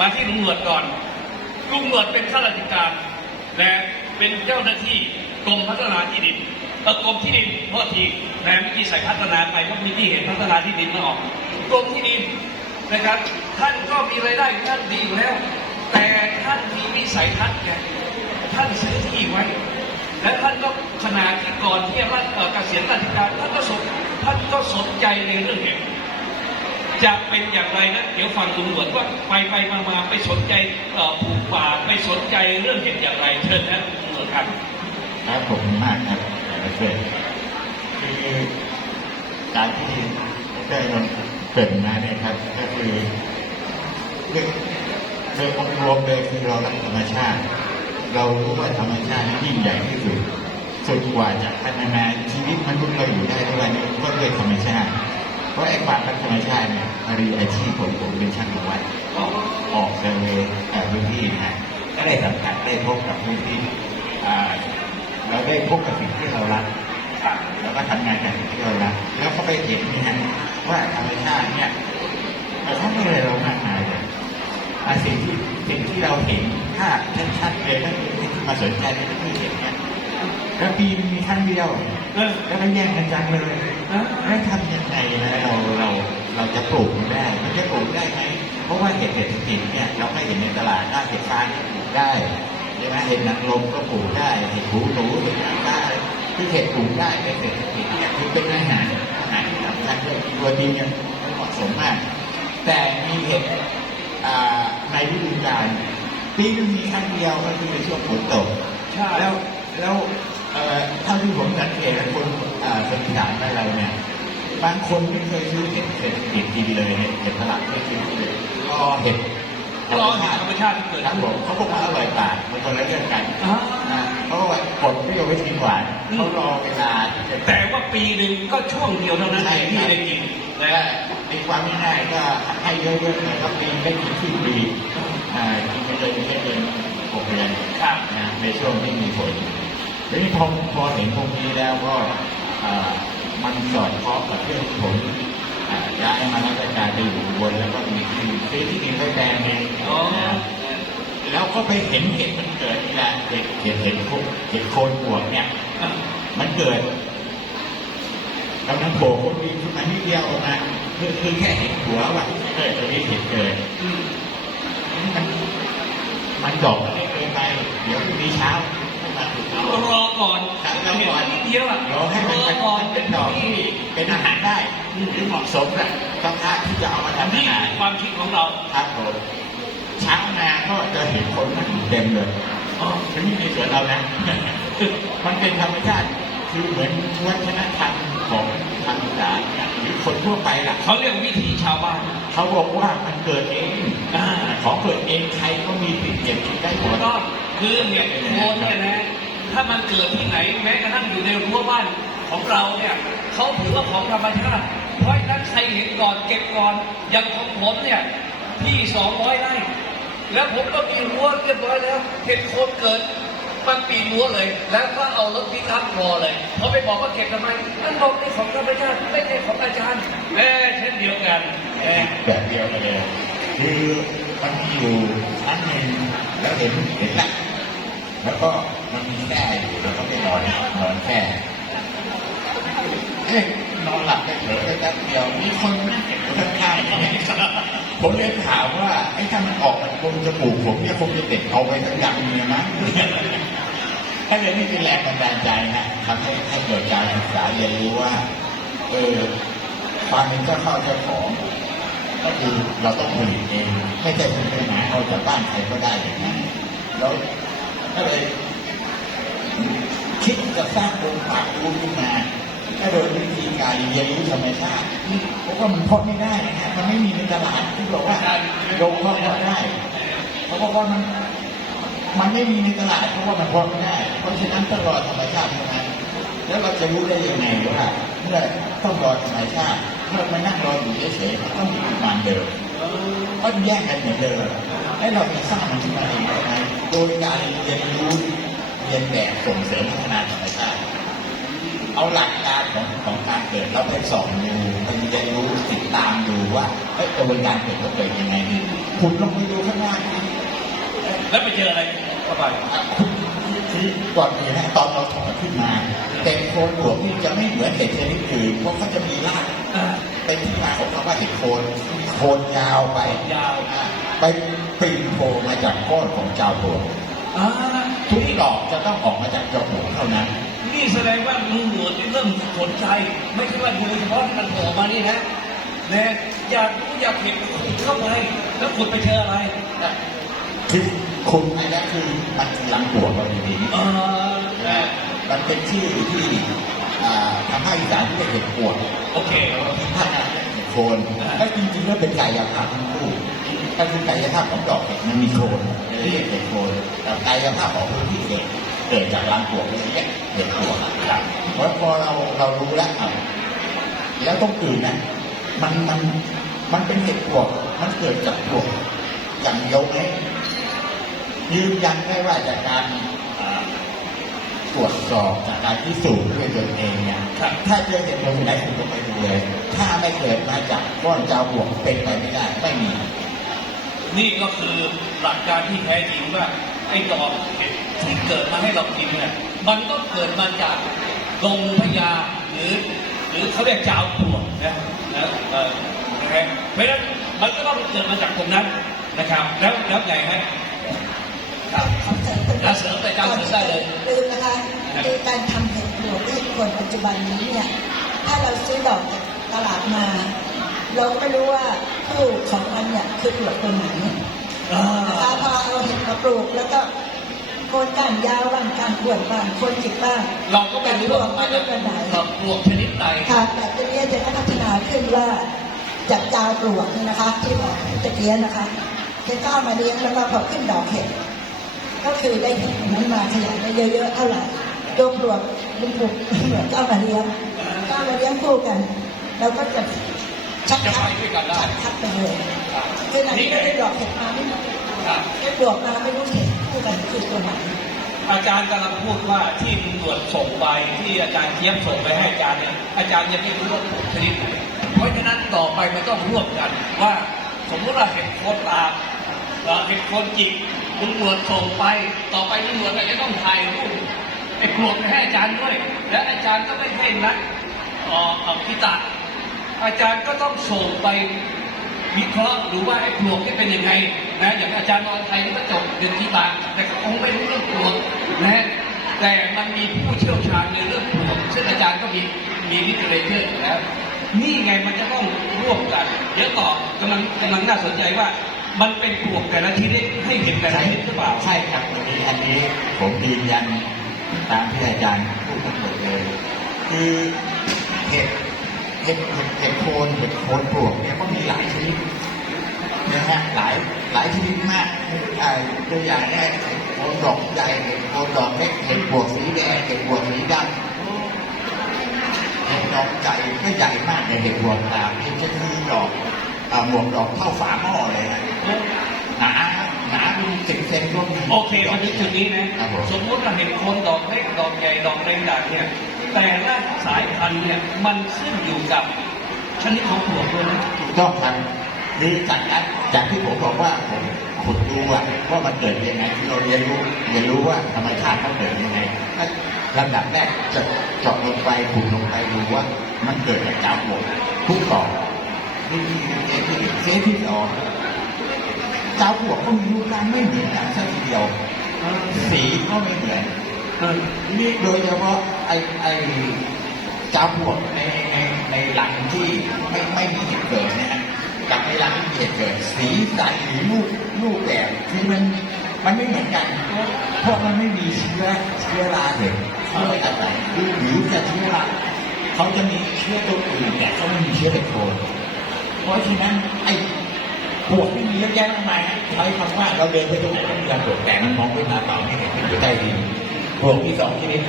มาที่ลุงหนวดก่อน ลุงหนวดเป็นข้าราชการ และเป็นเจ้าหน้าที่กรมพัฒนาที่ดินกรมที่ดินโทษทีแหมเมื่อกี้ใส่พัฒนาไปก็มีที่เห็นพัฒนาที่ดินมาออกกรมที่ดินนะครับ ท่านก็มีรายได้ของท่านดีอยู่แล้ว แต่ท่านมีวิสัยทัศน์ไงท่านซื้อที่ไว้ และท่านก็ขณะที่ก่อนที่จะรับเกษียณราชการท่านก็สนท่านก็สนใจในเรื่องนี้ จะเป็นอย่างไรนะเดี๋ยวฟังลุงหนวดว่าไปไปมามาไปสนใจเอ่อปลูกป่าไปสนใจเรื่องเห็นอย่างไรเชิญนะลุงหนวดครับครับขอบคุณมากครับอาจารย์เกิดคือการที่ได้นำเกิดมาเนี่ยครับ ก็คือเรื่องโดยองค์รวมเลยคือเรารักธรรมชาติ เรารู้ว่าธรรมชาติยิ่งใหญ่ที่สุดสุดกว่าจะพัฒนาชีวิตมนุษย์เราอยู่ได้ทุกวันนี้ก็ด้วยธรรมชาติ ราะไอ้ความรักธรรมชาติเนี่ยมารีอาชีพของผมเป็นช่างวัดออกออกเซอร์เวย์แต่พื้นที่นะก็ได้สัมผัสได้พบกับพื้นที่เราได้พบกับสิ่งที่เรารักแล้วก็ทำงานกับสิ่งที่เรารักแล้วก็ไปเห็นนะฮะว่าธรรมชาติเนี่ยเราทำอะไรเรามากมายเลยอะสิ่งที่สิ่งที่เราเห็นถ้าชัดๆเลยก็คือที่มาสนใจนที่น แล้วปีมันมีครั้งเดียว เออ แล้วมันแย่งกันจังเลยนะแล้วทำยังไงนะเราเราเราจะปลูกมันได้ มันจะปลูกได้ไหมเพราะว่าเห็ดเศรษฐกิจเนี่ยเราก็เห็นในตลาดได้เห็ดฟางก็ปลูกได้ใช่ไหมเห็ดนางรมก็ปลูกได้เห็ดหูหนูเห็ดนางฟ้าอะไรที่เห็ดปลูกได้เป็นเศรษฐกิจเนี่ยคือเป็นอาหารอาหารที่สำคัญด้วยตัวดินเนี่ยมันเหมาะสมมาก แต่มีเห็ดอ่าในฤดูกาลปีนึงมีครั้งเดียวก็คือในช่วงฝนตก ใช่ แล้วแล้ว เอ่อเท่าที่ผมสังเกตแล้วคนอ่าเป็นฐานอะไรเราเนี่ยบางคนไม่เคยซื้อเห็ดเศรษฐกิจกินเลยเห็ดเห็ดตลาดไม่ซื้อเลยรอเห็ดรอเห็นธรรมชาติที่เกิดครับผมเขาบอกว่าอร่อยปากมันคนละเรื่องกันอ่านะเพราะว่ากดเปรี้ยวไว้กินหวานเขารอเวลาที่จะแต่ว่าปีหนึ่งก็ช่วงเดียวเท่านั้นเองที่ได้กินและนะในความง่ายๆก็ให้เยอะๆหน่อยครับปีได้กินที่ปีอ่ากินไปเลยไม่ใช่เกินหกเดือนครับนะในช่วงที่มีฝน ทีนี้พอพอเห็นพวกนี้แล้วก็อ่ามันสอดคล้องกับเรื่องที่ผมอ่าย้ายมาราชการไปอยู่อุบนแล้วก็มีที่ซื้อที่ดินไว้แปลงเองอ๋อนะแล้วก็ไปเห็นเห็ดมันเกิดนี่แหละเห็ดเห็ดเห็ดพวกเห็ดโคนปวกเนี่ยอะมันเกิดกำลังโผล่คนดีขึ้นมานิดเดียวออกมาคือคือแค่เห็นหัวว่าเกิดตรงนี้เห็ดเกิดอืมมันมันดอกมันไม่เกินไป เดี๋ยวพรุ่งนี้เช้า ให้มาถูกเอารอก่อนครับเห็นนิดเดียวอะรอให้มันรอเป็นก่อนเป็นดอกที่เป็นอาหารได้หรือเหมาะสมแหละต้องท่าที่จะเอามาอันทำอานี้หารความคิดของเราครับผมเช้ามาก็จะเห็นคนมันอยู่เต็มเลยอ๋อทีนี้ในสวนเรานะมันเป็นธรรมชาติคือเหมือนวัฒนธรรมของทางอีสานเนี่ยหรือคนทั่วไปล่ะเขาเรียกวิถีชาวบ้านเขาบอกว่ามันเกิดเองอ่าของเกิดเองใครก็มีสิทธิ์เก็บกินได้หมถูกดต้องคือเนี่ยโคนเนี่ยนะ ถ้ามันเกิดที่ไหนแม้กระทั่งอยู่ในรั้วบ้านของเราเนี่ยเขาถือว่าของธรรมชาติเพราะฉะนั้นใครเห็นก่อนเก็บก่อนอย่างของผมเนี่ยที่สองร้อยไร่แล้วผมก็มีรั้วเรียบร้อยแล้วเห็ดโคนเกิดมันปีนรั้วเลย แล้วก็เอารถพิคับคอเลยพอไปบอกว่าเก็บทำไมนั่นบอกนี่ของธรรมชาติไม่ใช่ของอาจารย์แม่เช่นเดียวกันแม่แบบเดียวกันเลยคือมันมีอยู่ครั้งหนึ่งแล้วเห็นเห็นละ แล้วก็มันมีแค่อยู่แล้วก็ไปนอนนอนแค่เอ๊ะนอนหลับไปเผลอไปแป๊บเดียวมีคนนั่งอยู่ข้างๆอย่างนี้ผมเลยถามว่าไอ้ถ้ามันออกมันคงจมูกผมเนี่ยคงจะเด็ดเอาไปทั้งยังเมียมั้งถ้าเรียนนี่เป็นแรงบันดาลใจนะทำให้ให้เกิดการศึกษาเรียนรู้ว่าเออความเป็นเจ้าข้าเจ้าของก็คือเราต้องผลิตเองไม่ใช่คุณไปหาเอาจากบ้านใครก็ได้อย่างนั้นแล้ว ก็เลยคิดจะสร้างโรงปากรูขึ้นมาก็โดยวิธีการเรียนรู้ธรรมชาติเพราะว่ามันเพาะไม่ได้นะฮะมันไม่มีในตลาดที่บอกว่าโรงเพาะเพาะได้ เพราะว่ามันมันไม่มีในตลาดเพราะว่ามันเพาะไม่ได้ เพราะฉะนั้นต้องรอธรรมชาติเท่านั้นแล้วเราจะรู้ได้ยังไงว่าเมื่อต้องรอธรรมชาติเมื่อมานั่งรออยู่เฉยๆมันต้องมีประมาณเดิม ก็แยกกันเหมือนเดิมให้เราจะสร้างมันขึ้นมาเองได้ไหมโดยการเรียนรู้เรียนแบบส่งเสริมพัฒนาธรรมชาติเอาหลักการของของการเกิดเราไปสองดูไปเรียนรู้ติดตามดูว่าเอ้ยกระบวนการเกิดเขาเกิดยังไงคุณลองไปดูข้างหน้าดิแล้วไปเจออะไรเข้าไปคือก่อนอื่นนะตอนเราถอดขึ้นมา แต่โคนหลวงนี่จะไม่เหมือนเห็ดชนิดอื่นเพราะเขาจะมีรากอ่าเป็นที่มาของคำว่าเห็ดโคนโคนยาวไปยาวอะไปปีนโผล่มาจากก้อนของเจ้าโผล่อ่าทุกดอกจะต้องออกมาจากเจ้าโผล่เท่านั้น นี่แสดงว่าลุงหนวดนี่เริ่มสนใจ ไม่ใช่ว่าดูเฉพาะที่มันโผล่มานี่นะนะอยากรู้อยากเห็นขุดเข้าไปแล้วขุดไปเจออะไรคือคุณอันนี้คือมันคือลังบัวเราดีเออนะๆ มันเป็นชื่อที่อ่าทำให้อีสานเรียกเห็ดปวดโอเคท่านนั้นเห็ดโคนและจริงๆแล้วเป็นกายภาพทั้งคู่ก็คือกายภาพของดอกเห็ดมันมีโคนเรียกเห็ดโคนแต่กายภาพของพื้นที่เกิดเกิดจากลังบัวเรียกเห็ดปวดครับเพราะพอเราเรารู้แล้วอะแล้วต้องอื่นนะมันมันมันเป็นเห็ดปวดมันเกิดจากปวดอย่างเดียวไหมยืนยันได้ว่าจากการอ่า ตรวจสอบจากการพิสูจน์ด้วยตนเองเนี่ยครับถ้าเจอเหตุผลไหนคุณต้องไปดูเลย ถ้าไม่เกิดมาจากก้อนเจ้าบวกเป็นไปไม่ได้ไม่มี นี่ก็คือหลักการที่แท้จริงว่าไอ้ดอกเห็ดที่เกิดมาให้เรากินเนี่ยมันก็เกิดมาจากลงพญาหรือ หรือเขาเรียกจาวปลวกนะนะเออนะฮะเพราะฉะนั้นมันก็ต้องเกิดมาจากตรงนั้นนะครับ แล้วแล้วไงฮะครับแล้วเสริมไปจำเสริมได้เลยลืมนะคะ คือการทำเห็ดปลวกที่คนปัจจุบันนี้เนี่ย ถ้าเราซื้อดอกจากตลาดมา เราก็ไม่รู้ว่าคู่ของมันเนี่ยคือปลวกตัวไหนอ่านะคะพอเอาเห็ดมาปลูกแล้วก็โคนก้านยาวบ้างก้านขวดบ้างโคนจิกบ้างเราก็ไม่รู้ว่ามันไม่จะรู้เป็นไหนปลวกชนิดใดค่ะแต่ทีนี้จะก็พัฒนาขึ้นว่าจากจาวปลวกเนี่ยนะคะ ที่บอกตะเกียนนะคะจะก้าวมาเลี้ยงแล้วก็พอขึ้นดอกเห็ดก็คือได้เห็ดนั้นมาขยายได้เยอะๆเท่าไหร่ ตัวปลวกมันปลูกเหมือนก้าวมาเลี้ยงก้าวมาเลี้ยงคู่กันเราก็จะชักจะคัไปดด้วยกันได้ ชักคัดไปเลยครับคือไหนก็ได้ดอกเห็ดมาไม่รู้ครับได้ปลวกมาไม่รู้เห็ดคู่กันคือตัวไหนอาจารย์กำลังพูดว่าที่ตำรวจส่งไปที่อาจารย์เทียบส่งไปให้อาจารย์เนี่ยอาจารย์ยังไม่รู้ว่าปลูกชนิดไหนเพราะฉะนั้นต่อไปมันต้องร่วมกันว่า สมมติว่าเห็ดโคนตาเอ่อเห็ดโคนจิกตำรวจส่งไป ต่อไปตำรวจก็จะต้องถ่ายรูป ไอ้ปลวกให้อาจารย์ด้วย และอาจารย์ก็ไม่ให้นักออเอ่อพิตะอาจารย์ก็ต้องส่งไปวิเคราะห์ดูว่าไอ้ปลวกที่เป็นยังไงนะอย่างอาจารย์นอนไทยนี่ก็จบเรียนที่ตางแต่เขาคงไม่รู้เรื่องปลวกนะแต่มันมีผู้เชี่ยวชาญในเรื่องปลวกซึ่งอาจารย์ก็มีมีลิเทเรเจอร์อยู่แล้วนี่ไงมันจะต้องร่วมกันเดี๋ยวต่อกำลังกำลังน่าสนใจว่า มันเป็นปลวกแต่ละชนิดให้เห็นแต่ละชนิดหรือเปล่าใช่ครับวันนี้อันนี้ผมยืนยัน ตามที่อาจารย์พูดทั้งหมดเลย คือเห็ดเห็ดเห็ดโคนเห็ดโคนปลวกเนี่ยก็มีหลายชนิดนะฮะหลายหลายชนิดมากอ่ตัวอย่างแรกเห็ดโคนดอกใหญ่เห็ดโคนดอกเล็กเห็ดบวกสีแดงเห็ดบวกสีดำเห็ดดอกใหญ่ก็ใหญ่มากในเห็ดบวกตามเห็ดจะคือดอกหมวกดอกเท่าฝาหม้อเลยนะหนา สิบเซนก็มีโอเคมาถึงจุดนี้นะครับผมสมมติเราเห็นคนดอกเล็กดอกใหญ่ดอกเล็กด่างเนี่ย แต่ละสายพันธุ์เนี่ยมันขึ้นอยู่กับชนิดของปลวกด้วยนะถูกต้องครับคือจากนั้นจากที่ผมบอกว่าผมขุดดูอะว่ามันเกิดยังไงที่เราเรียนรู้เรียนรู้ว่าธรรมชาติมันเกิดยังไงลำดับแรกจะเจาะลงไปขุดลงไปดูว่า มันเกิดจากจามบวกทุกต่อนี่คือเคสที่เคสที่สอง จ้ามบวกก็มีรูปร่างไม่เหมือนกันสักทีเดียว สีก็ไม่เหมือนนี่โดยเฉพาะไอ้ไอ้จาบวกในในในหลังที่ไม่ไม่มีเหตุเกิดนะฮะกับในหลังที่เหตุเกิด สีสันหรือรูปรูปแบบคือมันมันไม่เหมือนกันเพราะมันไม่มีเชื้อเชื้อราเลยเขาไม่อาศัยหรือหรือจะเชื้อราเขาจะมีเชื้อตัวอื่นแต่เขาไม่มีเชื้อเห็ดโคนเพราะฉะนั้นไอ้ พวกที่มีเยอะแยะมากมายใช้คำว่าเราเดินไปตรงไหนก็มีการตรวจแต่มันมองด้วยตาเปล่าไม่เห็นอยู่ใต้ดินโพรงที่สองที่นี้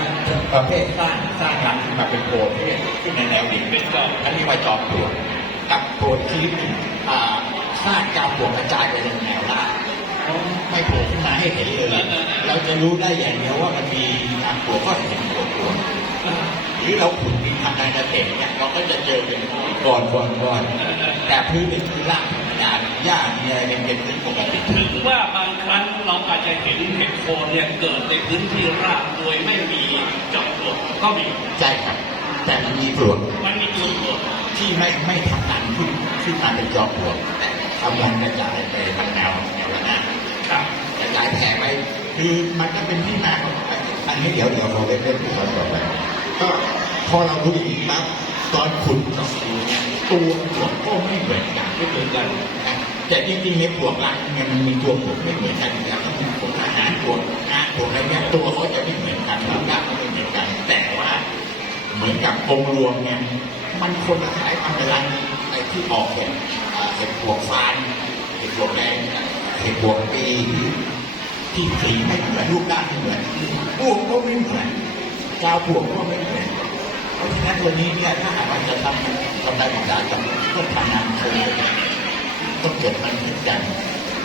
ประเภทสร้างสร้างรังขึ้นมาเป็นโพรงที่ขึ้นในแนวดิ่งเป็นจอมอันนี้ว่าจอมปลวกกับโพรงชนิดหนึ่สร้างจอมปวกกระจายไปในแนวราบไม่โผล่ขึ้นมาให้เห็นเลย เราจะรู้ได้อย่างเดียวว่ามันมีจอมปลวกก็เห็นปลวกปลวหรือเราขุดดินทำการเกษตรเนี่ยเราก็จะเจอเป็นก้อนก้อนก้อนแต่พื้นเป็นพื้นราก ธรรมดาหญ้ามีอะไรเป็นเป็นพื้นปกติถึงว่าบางครั้งเราอาจจะเห็นเห็ดโคนเนี่ยเกิดในพื้นที่ราบโดยไม่มีเจาะปลวกก็มีใช่ครับ แต่มันมีปลวกมันมีตัวปลวกที่ไม่ไม่ทำงานขึ้นขึ้นมาเป็นจอมปลวกแต่ทำงานกระจายไปทางแนวแนวระนาบครับกระจายแผ่ไปคือมันก็เป็นที่มาของอันนี้เดี๋ยวเดี๋ยวเราไปเล่นที่ตอนต่อไปก็พอเรารู้อย่างนี้ปั๊บ ตอนขุดกับดูเนี่ยตัวปลวกก็ไม่เหมือนกันไม่เหมือนกันนะแต่จริงๆในปวกรังเนี่ยมันมีตัวปลวกไม่เหมือนกันอยู่แล้วก็มีปลวกอาหารปวกงานปวกอะไรเนี่ยตัวเขาจะไม่เหมือนกันรูปร่างก็ไม่เหมือนกัน แต่ว่าเหมือนกับองค์รวมเนี่ยมันคนละสายพันธุ์เวลาไอ้ที่ออกเห็ดอ่าเห็ดปวกฟานเห็ดปวกแดงเห็ดปวกปีที่สีไม่เหมือนรูปร่างไม่เหมือนพวกก็ไม่เหมือนกาวพวกก็ไม่เหมือน เพราะฉะนั้นตัวนี้เนี่ยถ้าหากว่าจะทำกำไรของการกับเพื่อทำงานครงต้องเกิดมันขึ้นกัน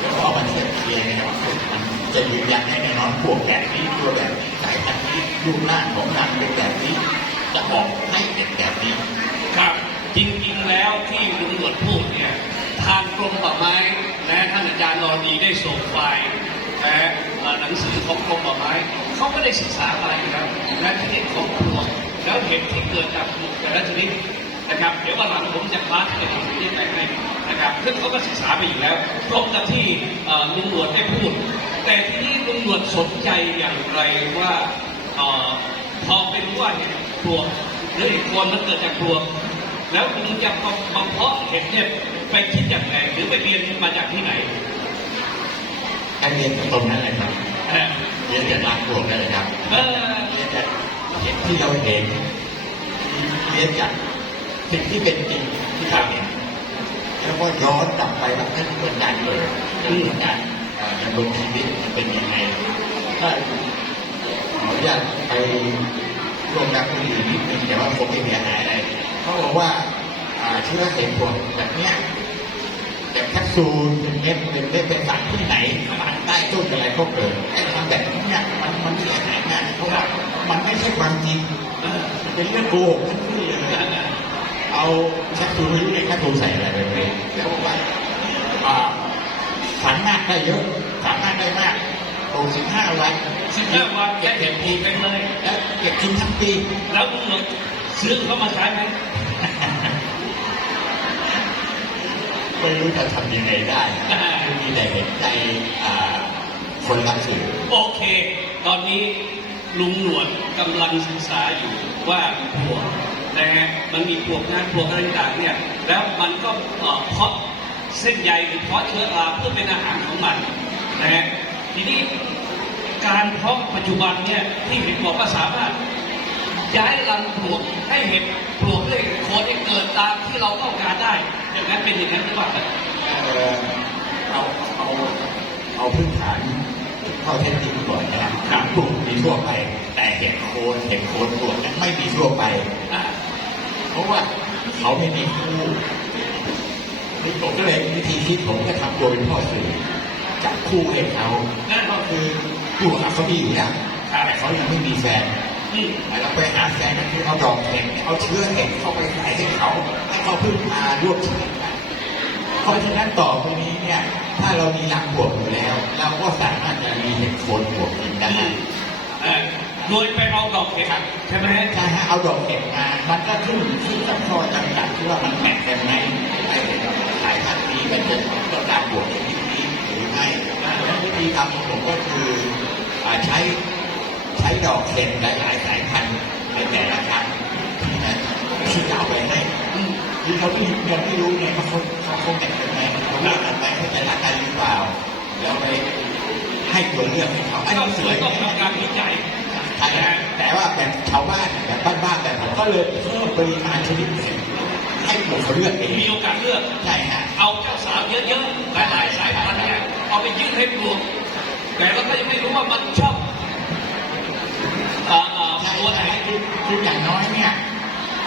แล้วก็มันเทียบเคียงนะครับมันจะยืนยันให้แน่นอนพวกแบบนี้ตัวแบบนี้สายพันธุ์นี้รูปร่างของรังเป็นแบบนี้จะออกให้เป็นแบบนี้ครับ จริงๆแล้วที่ลุงหนวดพูดเนี่ยทางกรมป่าไม้และท่านอาจารย์รอดีได้ส่งไฟล์และหนังสือของกรมป่าไม้เขาก็ได้ศึกษามาอยู่แล้วและชนิดของปลว แล้วเห็ดที่เกิดจากปลวกแต่ละชนิดนะครับ เดี๋ยววันหลังผมจะพาที่จะทำที่ไปให้นะครับซึ่งเขาก็ศึกษาไปอยู่แล้วตรงกับที่เอ่อลุงหนวดได้พูด แต่ที่นี้ลุงหนวดสนใจอย่างไรว่าเอ่อพอเป็นว่าเห็ดปลวกหรือเห็ดโคนมันเกิดจากปลวกแล้วคุณจะมาเพาะเห็ดเนี่ยไปคิดอย่างไรหรือไปเรียนมาจากที่ไหนอันเรียนตรงนั้นเลยครับเออเรียนจากร้านพวกนั่นเลยครับเออเรียนจาก เห็นที่เราเห็นเรียนจากสิ่งที่เป็นจริงที่เราเห็นแล้วก็ย้อนกลับไปว่าท่านเป็นการเกิดที่การเอ่อดำรงชีวิตมันเป็นยังไงถ้าขออนุญาตไปร่วมกับคนอื่นนิดนึงแต่ว่าผมไม่เสียหายอะไรเขาบอกว่าเชื้อเห็ดพวกแบบเนี้ยแบบแคปซูลเป็นเม็ดเป็นเม็ดเป็นสารที่ไหนสารใต้ต้นอะไรก็เกิดไอ้ทำแบบนี้เนี่ยมันมันเสียหายมากเพราะว่า มันไม่ใช่ความจริงเออมันเป็นเรื่องโกหกทั้งนั้นเลยเอาแคปซูลไม่รู้ในแคปซูลใส่อะไรไปเลยแล้วบอกว่าอ่าสารมากได้เยอะสามารถได้มากโอ้สิบห้าวันสิบห้าวันแค่เห็ดปลูกไปเลยแล้วเก็บกินทั้งปี แล้วคุณหลวงซื้อเขามาใช้ไหมไม่รู้จะทำยังไงได้มีแต่เห็นใจอ่าคนรักสื่อโอเค ตอนนี้ ลุงหนวดกำลังศึกษาอยู่ว่าปลวกนะฮะมันมีปวกงานปลวกอะไรต่างเนี่ย แล้วมันก็เอ่อพาะเส้นใยหรือเพาะเชื้อราเพื่อเป็นอาหารของมันนะฮะทีนี้การเพาะปัจจุบันเนี่ยที่เห็นบอกว่าสามารถย้ายรังปลวกให้เห็ดปลวกด้โคนให้เกิดตามที่เราต้องการได้ อย่างนั้นเป็นอย่างนั้นหรือเปล่าเออเอาเอาเอาพื้นฐาน ข้าเทคนิคก่อนนะครับปลูกมีทั่วไป แต่เห็ดโคนเห็ดโคนปลูกนั้นไม่มีทั่วไปอ่าเพราะว่าเขาไม่มีคู่นี่ผมก็เลยวิธีคิดผมก็ทำตัวเป็นพ่อสื่อจับคู่ให้เขานั่นก็ก็คือคือคู่กับเขามีอยู่แล้วแต่เขายังไม่มีแฟนอืมเราไปหาแฟนก็คือเอาดอกเห็ดเอาเชื้อเห็ดเข้าไปใส่ให้เขาให้เขาพึ่งพาร่วมชีวิตกัน เพราะฉะนั้นต่อไปนี้เนี่ย ถ้าเรามีรังบวกอยู่แล้ว เราก็สามารถจะมีเห็ดโคนบวกกินได้เอ่อโดยไปเอาดอกเห็ดใช่ไหมฮะถ้าให้เอาดอกเห็ดมา มันก็ขึ้นขึ้นกับข้อจำกัดที่ว่ามันแมทกันไหมไอ้สายพันธุ์นี้มันจะต้องการบวกชนิดนี้หรือไม่แล้ววิธีทำของผมก็คืออ่าใช้ใช้ดอกเห็ดหลายๆสายพันธุ์ในแต่ละครั้งที่นะที่จะเอาไปให้อืม คือเขาไม่ยังไม่รู้ไงว่าเขาเขาเขาแต่งกันไหมเขาเลือกกันไหมเขาจะรักกันหรือเปล่า แล้วไปให้ตัวเลือกให้เขาไอ้ก็นี่สวยต้องทำการวิจัยใช่ฮะแต่ว่าแบบชาวบ้านแบบบ้านๆแบบผมก็เลยเพิ่มปริมาณชนิดเห็ดให้ผมเขาเลือกเองมีโอกาสเลือกใช่ฮะเอาเจ้าสาวเยอะๆหลายๆสายพันธุ์เนี่ยเอาไปยื่นให้ปลวกแต่เราก็ยังไม่รู้ว่ามันชอบอ่าอ่าใช่ตัวไหนคืออย่างน้อยเนี่ย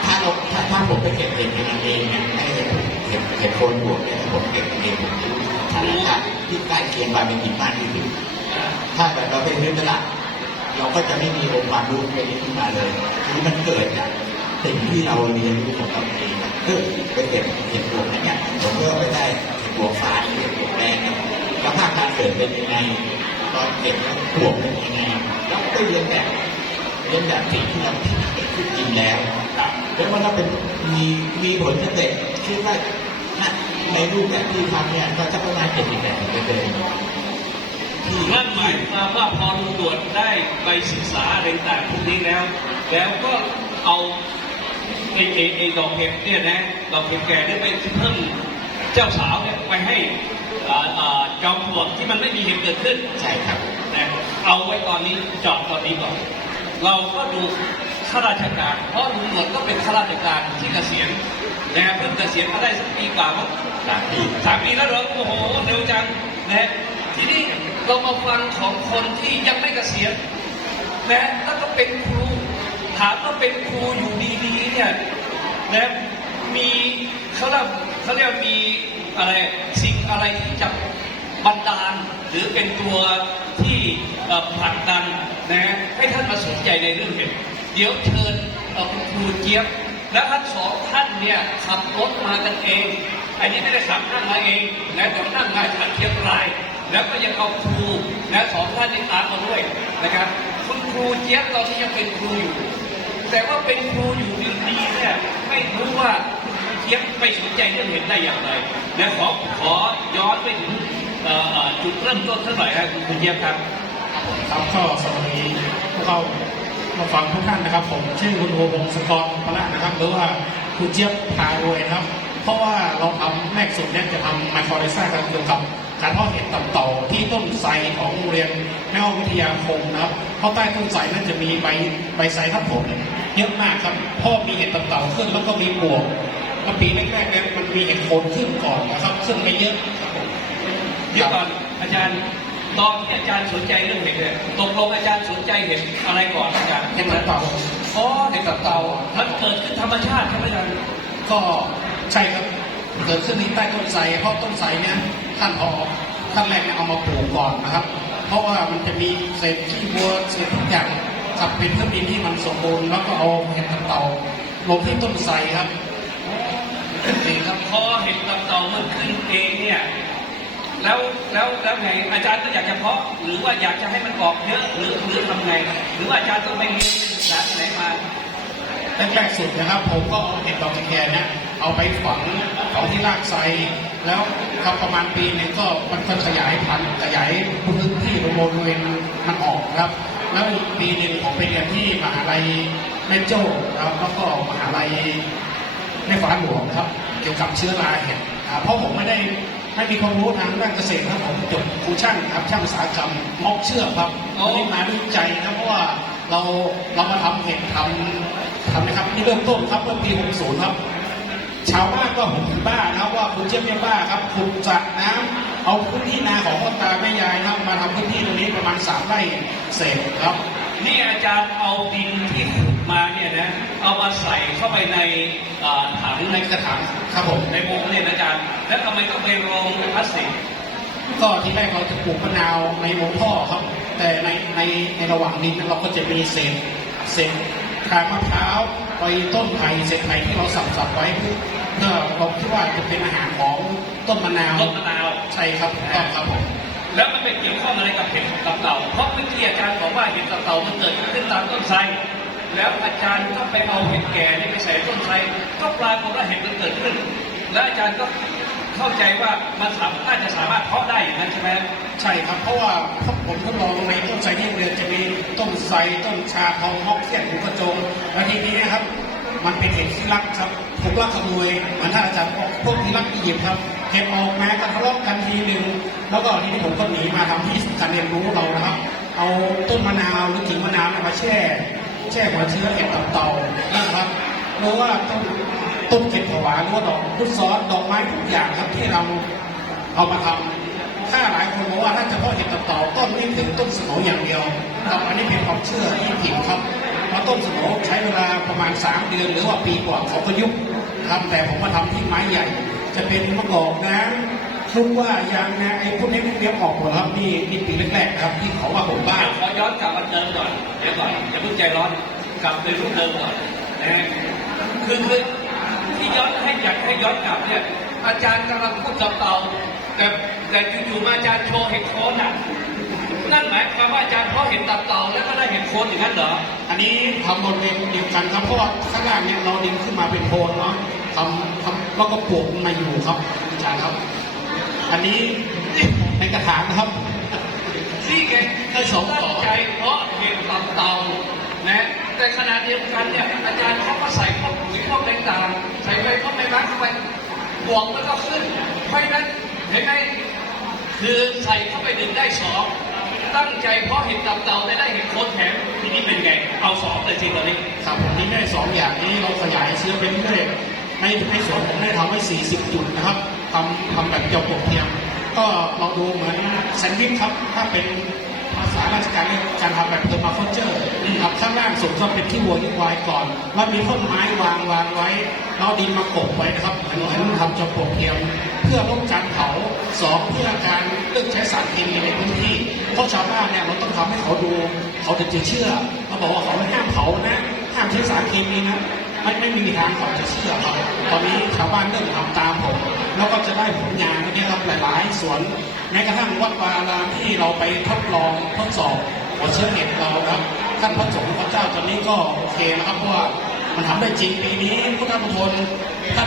ถ้าเราถ้าถ้าผมไปเก็บเห็ดเองเนี่ยไอ้เห็ดเห็ดเห็ดโคนบวกเนี่ยผมเก็บเองผมจะรู้สถานกาที่ใกล้เคียงความเป็นจริงมากที่สุดอ่ถ้าแบบเราไปซื้อตลาดเราก็จะไม่มีองค์ความรู้ตัวนี้ขึ้นมาเลยคือมันเกิดจากสิ่งที่เราเรียนรู้ของเราเองนะเออไปเก็บเห็ดบวกนะเนี่ยผมก็ไปได้เห็ดบวกฟ้าเห็ดบวกแดงเนี่ยแล้วภาพการเกิดเป็นยังไงตอนเก็บแล้วบวกเป็นยังไงแล้วก็เรียนแบบเรียนแบบสิ่งที่เราที่เกิดขึ้นจริงแล้วครับ แล้วมันก็เป็นมีมีผลสำเร็จคิดว่าน่ะในรูปแบบที่ทำเนี่ยก็จะประมาณเจ็ดสิบแปดสิบเปอร์เซ็นต์ที่นั่นหมายความว่าพอลุงตรวจได้ไปศึกษาอะไรต่างๆพวกนี้แล้ว แล้วก็เอาไอ้ไอ้ไอ้ดอกเห็ดเนี่ยนะดอกเห็ดแก่เนี่ยไปเพิ่มเจ้าสาวเนี่ยไปให้อ่าอ่าจอมปลวกที่มันไม่มีเหตุเกิดขึ้นใช่ครับนะเอาไว้ตอนนี้เจอบตอนนี้ก่อนเราก็ดู ข้าราชการ เพราะลุงหนวดก็เป็นข้าราชการที่เกษียณนะเพิ่งเกษียณมาได้สักปีกว่ามั้งสามปีสามปีแล้วเหรอโอ้โหเร็วจังนะทีนี้เรามาฟังของคนที่ยังไม่เกษียณนะแล้วก็เป็นครูถามว่าเป็นครูอยู่ดีๆเนี่ยนะมีเขาเรียกเขาเรียกมีอะไรสิ่งอะไรที่จะบันดาลหรือเป็นตัวที่เอ่อผลักดันนะให้ท่านมาสนใจในเรื่องเห็ด เดี๋ยวเชิญคุณครูเจี๊ยบและท่านสองท่านเนี่ยขับรถมากันเอง อันนี้ไม่ได้ขับนั่งมาเองแนะแต่นั่งมาจากเชียงราย แล้วก็ยังเอาครูนะสองท่านนี้ตามมาด้วยนะครับ คุณครูเจี๊ยบตอนนี้ยังเป็นครูอยู่ แต่ว่าเป็นครูอยู่ดีๆเนี่ยไม่รู้ว่าคุณครูเจี๊ยบไปสนใจเรื่องเห็นได้อย่างไรนะขอขอย้อนไปถึงจุดเริ่มต้นสักหน่อยครับคุณครูเจี๊ยบครับครับก็สวัสดีพวกเรา มาฟังทุกท่านนะครับ ผมชื่อคุณโอวงศกรพละนะครับ หรือว่าคุณเจี๊ยบพารวยนะครับ เพราะว่าเราทำแรกสุดเนี่ยจะทำไมโครไดซ่ากันเกี่ยวกับการเพาะเห็ดตับเต่าที่ต้นไทรของโรงเรียนแม่ห้องวิทยาคมนะครับเพราะใต้ต้นไทรนั้นจะมีใบใบไทรทับผมเยอะมากครับพ่อมีเห็ดตับเต่าขึ้นแล้วก็มีปวกแล้วปีแรกๆเนี่ยมันมีเห็ดโคนขึ้นก่อนนะครับ ขึ้นไม่เยอะครับผมเดี๋ยวก่อนอาจารย์ ตอนที่อาจารย์สนใจเรื่องเห็ดเนี่ยตกลงอาจารย์สนใจเห็ดอะไรก่อนอาจารย์เห็ดตับเต่าอ๋อเห็ดกับเตามันเกิดขึ้นธรรมชาติใช่ไหมอาจารย์ก็ใช่ครับเกิดขึ้นที่ใต้ต้นไทรเพราะต้นไทรเนี่ยท่านพอท่านแรกเนี่ยเอามาปลูกก่อนนะครับ เพราะว่ามันจะมีเศษขี้วัวเศษทุกอย่างขับเป็นพื้นดินที่มันสมบูรณ์แล้วก็เอาเห็ดตับเต่าลงที่ต้นไทรครับเองครับพอเห็ดกับเตามันขึ้นเองเนี่ย แล้วแล้วแล้วไงอาจารย์ก็อยากจะเพาะ หรือว่าอยากจะให้มันออกเยอะหรือหรือทำไง หรือว่าอาจารย์ต้องไปเรียนศึกษาที่ไหนมาแรกๆสุดนะครับ ผมก็เอาเห็ดดอกแคร์เนี่ยเอาไปฝังฝังที่รากไทรแล้วครับประมาณปีหนึ่งก็มันก็ขยายพันธุ์ขยายพื้นที่บริเวณมันออกครับ แล้วปีหนึ่งผมไปเรียนที่มหาลัยแม่โจ้ครับแล้วก็มหาลัยแม่ฟ้าหลวงครับ เกี่ยวกับเชื้อราเห็ดอ่าเพราะผมไม่ได้ ไม่มีความรู้ทางด้านเกษตรครับผมจบครูช่างครับช่างอุตสาหกรรมมอกเชื่อมครับอ๋อวันนี้มาด้วยใจนะเพราะว่าเราเรามาทำเห็ดทำทำนะครับนี่เริ่มต้นครับเมื่อปี 60 ครับ ชาวบ้านก็ผมถือบ้านะครับว่าคุณเจี๊ยบเนี่ยบ้าครับขุดสระน้ำเอาพื้นที่นาของพ่อตาแม่ยายนะครับมาทำพื้นที่ตรงนี้ประมาณสามไร่เศษครับ นี่อาจารย์เอาดินที่ขุด มาเนี่ยนะเอามาใส่เข้าไปในอ่าถังในกระถางครับผมในวงเนี่ยนะอาจารย์ แล้วทำไมต้องไปรองพลาสติกก็ที่แรกเราจะปลูกมะนาวในวงท่อครับ แต่ในในในระหว่างดินนั้นเราก็จะมีเศษเศษคางมะพร้าวไปต้นไผ่เศษไผ่ที่เราสับสับไว้เพื่อเพื่อเราคิดว่าจะเป็นอาหารของต้นมะนาวต้นมะนาวใช่ครับถูกต้องครับผมแล้วมันเป็นเกี่ยวข้องอะไรกับเห็ดกับเต่าเพราะเมื่อกี้อาจารย์บอกว่าเห็ดกับเต่ามันเกิดขึ้นตามต้นไทร แล้วอาจารย์ก็ไปเอาเห็ดแก่เนี่ยไปใส่ต้นไทรก็ปรากฏว่าเห็ดมันเกิดขึ้น แล้วอาจารย์ก็เข้าใจว่ามันสามน่าจะสามารถเพาะได้อย่างนั้นใช่ไหมใช่ครับเพราะว่าผมทดลองในต้นไทรที่เรียนจะมีต้นไทรต้นชาทองฮอกเกี้ยนหูกระโจงแล้วทีนี้นะครับ มันเป็นเห็ดที่รักครับถูกลักขโมยเหมือนท่านอาจารย์บอกพวกที่รักอียิปต์ครับเห็ดออกมาก็ทะเลาะกันทีหนึ่งแล้วก็ทีนี้ผมก็หนีมาทำที่การเรียนรู้เรานะครับ เอาต้นมะนาวหรือกิ่งมะนาวมาแช่ แช่หัวเชื้อเห็ดตับเต่านะครับหรือว่าต้นต้นเห็ดผวาหรือว่าดอกพุทธซอสดอกไม้ทุกอย่างครับที่เราเอามาทำถ้าหลายคนบอกว่าถ้าเฉพาะเห็ดตับเต่าต้นนี่ถึงต้นสโหนอย่างเดียวครับอันนี้เป็นความเชื่อที่ผิดครับเพราะต้นสโหนใช้เวลาประมาณ 3 เดือน หรือว่าปีกว่าเขาก็ยุบครับแต่ผมมาทำที่ไม้ใหญ่ จะเป็นมะกอกน้ำ ลุงว่ายางนะไอ้พวกนี้พวกนี้ออกหมดครับนี่นี่ปีแรกๆนะครับที่เขาว่าผมบ้า ขอย้อนกลับมาเดิมก่อนเดี๋ยวก่อนอย่าเพิ่งใจร้อนกลับไปรุ่นเดิมก่อนนะฮะคือคือที่ย้อนให้อยากให้ย้อนกลับเนี่ยอาจารย์กำลังพูดกับเตาแต่แต่อยู่ๆมาอาจารย์โชว์เห็ดโคนอะนั่นหมายความว่าอาจารย์เพราะเห็นตับเต่าแล้วก็ได้เห็ดโคนอย่างนั้นเหรออันนี้ทำบนเวเดียวกันครับเพราะว่าข้างล่างเนี่ยเราดึงขึ้นมาเป็นโพนเนาะทำทำแล้วก็ปลูกมันมาอยู่ครับอาจารย์ครับ อันนี้ในกระถางนะครับ นี่ไงให้สองต่อตั้งใจเพราะเห็นตับเต่านะแต่ขณะเดียวกันเนี่ยอาจารย์เขาก็ใส่พวกปุ๋ยพวกต่างใส่ไปพวกในบ้านเข้าไปบวกแล้วก็ขึ้นเพราะนั้นเห็นไหมคือใส่เข้าไปหนึ่งได้สองตั้งใจเพราะเห็นตับเต่าได้ได้เห็นโคนแถมทีนี้เป็นไงเอาสองเลยสิงตอนนี้ครับผมนี่ได้สองอย่างนี้เราขยายเชื้อไปเรื่อยๆในในสวนผมได้ทำไว้40 จุดนะครับ ทำทำแบบเกี่ยวกับเทียม ก็ลองดูเหมือนแซนด์วิชครับ ถ้าเป็นภาษาราชการเรียกการทำแบบเพอร์มาโคเจอร์ครับข้างล่างสุดก็เป็นที่วัวที่ควายก่อน แล้วมีต้นไม้วางวางไว้แล้วดินมากบไว้นะครับเหมือนเหมือนทำจอมปลวกเทียม เพื่อลดการเผาสองเพื่อการเลิกใช้สารเคมีในพื้นที่เพราะชาวบ้านเนี่ยเราต้องทำให้เขาดูเขาถึงจะเชื่อเขาบอกว่าเขาไม่ห้ามเผานะห้ามใช้สารเคมีนะไม่ไม่มีทางเขาจะเชื่อครับตอนนี้ชาวบ้านเริ่มทำตามผม แล้วก็จะได้ผลงานนี้ครับหลายๆสวนแม้กระทั่งวัดวาอารามที่เราไปทดลองทดสอบหัวเชื้อเห็ดเราครับท่านพระสงฆ์พระเจ้าตอนนี้ก็โอเคนะครับเพราะว่ามันทำได้จริงปีนี้พุทธมณฑลท่าน